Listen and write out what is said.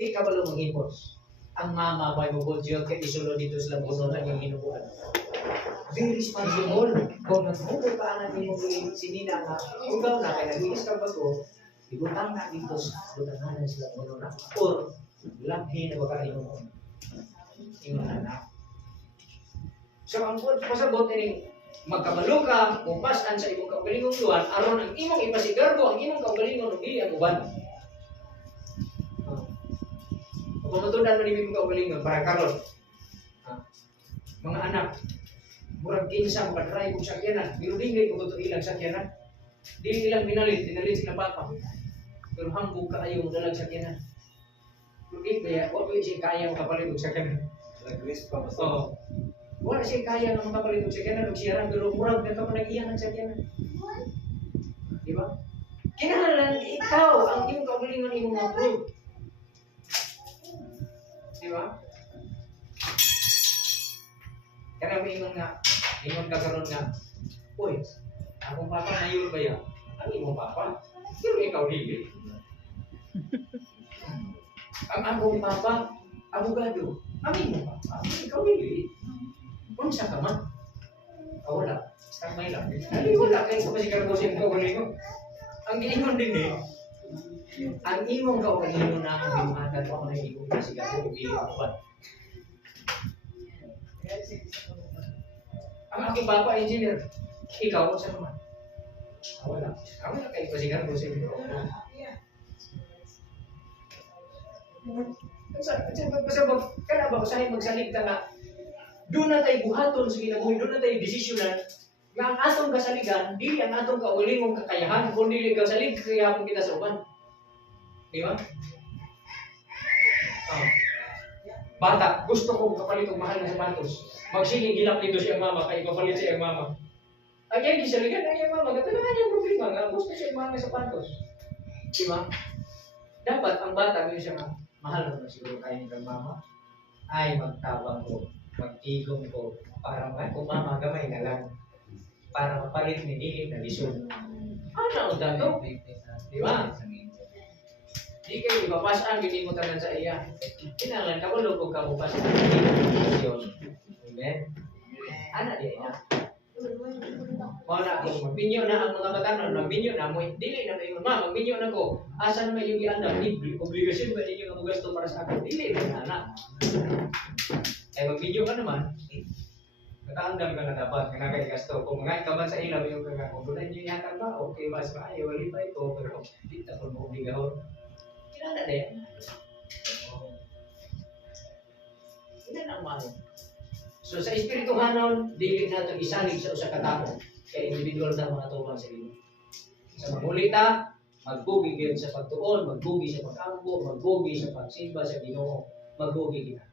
Di ka balo mag-impos. Ang mama ba mo budget kay isulo dito sa puno na yung hinubuan. Very responsible. Kung nagbubo ka na mo sinina nga, kung daw na kay nag-iis ka ba ko, ibutang na dito sa butangan sila puno na or labhi na baka mo. Yung anak. So ang pasabot ni magkabalo ka, mupasan sa imong kaugalingong luwan, aron ang imong ipasigarbo ang imong kaugalingon ug dili ang uban. Pamatudan mo ni imong kaugalingon para karon. Mga anak, murag kinsa makadrive og sakyanan, pero dili ko to ilang sakyanan. Dili ilang dinalit sila papa. Pero hambog kaayo mo dalag sakyanan. Hindi kaya, wala siya kaya makapalit og sakyanan. Nag-risk pa ba? Oo. Wala siya kaya na makapalit og sakyanan og siya pero murag na ka iyan ang sakyanan. Di ba? Kinahanglan ikaw ang imong kaugalingon imong approve. Di ba? Kaya ingon ka karon nga, uy, akong papa mayor ba yan? Ang imong papa? Pero ikaw dili. Ang akong papa, abogado. Ang imong papa, ikaw dili. Unsa ka man? Wala. Kamay lang. Dali wala kayo sa pasigarbo sa imong kaugalingon. Ang giingon din ang imong kaugalingon na ang himatan mo na imong pasigarbo ug dili uban. Ang aking papa engineer, ikaw sa naman. Wala. Kami na kayo pasigarbo sa imong kaugalingon. Pasabot, kana ba usahay magsalig ka nga, doon na tayo buhaton sa kinabuhi, doon na tayo desisyonan, nga ang atong kasaligan, dili ang atong kaugalingong kakayahan, kung dili kasalig, kaya po kita sa uban. Di ba? Bata, gusto ko kapalit og mahal na sapatos. Magsige gilap nito siyang mama, kaya ipapalit siya ang mama. Ang yan, gisaligan na yung mama, katalaman yung problema nga, gusto siya mahal na sapatos. Di ba? Dapat ang bata, may siya mahal na siguro kaya ng mama, ay magtabang ko, mag-igong ko, para kung mama gamay na lang, para mapalit ni Dili na lisod. Ano ang dato? Di ba? Di kayo ipapasan, hindi mo tanan sa iya. Kinangan ka mo, lupog ka mo pa sa posisyon. Amen? Ana di na. Wala kung magbinyo na ang mga batanon, magbinyo na mo, dili na may ma, magbinyo na ko. Asan may yung iandam? Obligasyon ba ninyo ang gasto para sa akin? Dili na anak. Ay magbinyo ka naman, nakaandam ka na dapat, kaya gasto. Kung mga ikaman sa ilaw, yung kaya kung bulan nyo yata ba, okay, mas maayo, walipay ko, pero di na kung maobligahon. Kinala na yan. Hindi na umano. So sa espirituhanon, dili na ito isalig sa usa ka tawo kay individual na mga tuman sa inyo. Sa magulita, magbugi gyud sa pagtuon, magbugi sa pag-ambo, magbugi sa pagsimba sa Ginoo, magbugi gyud.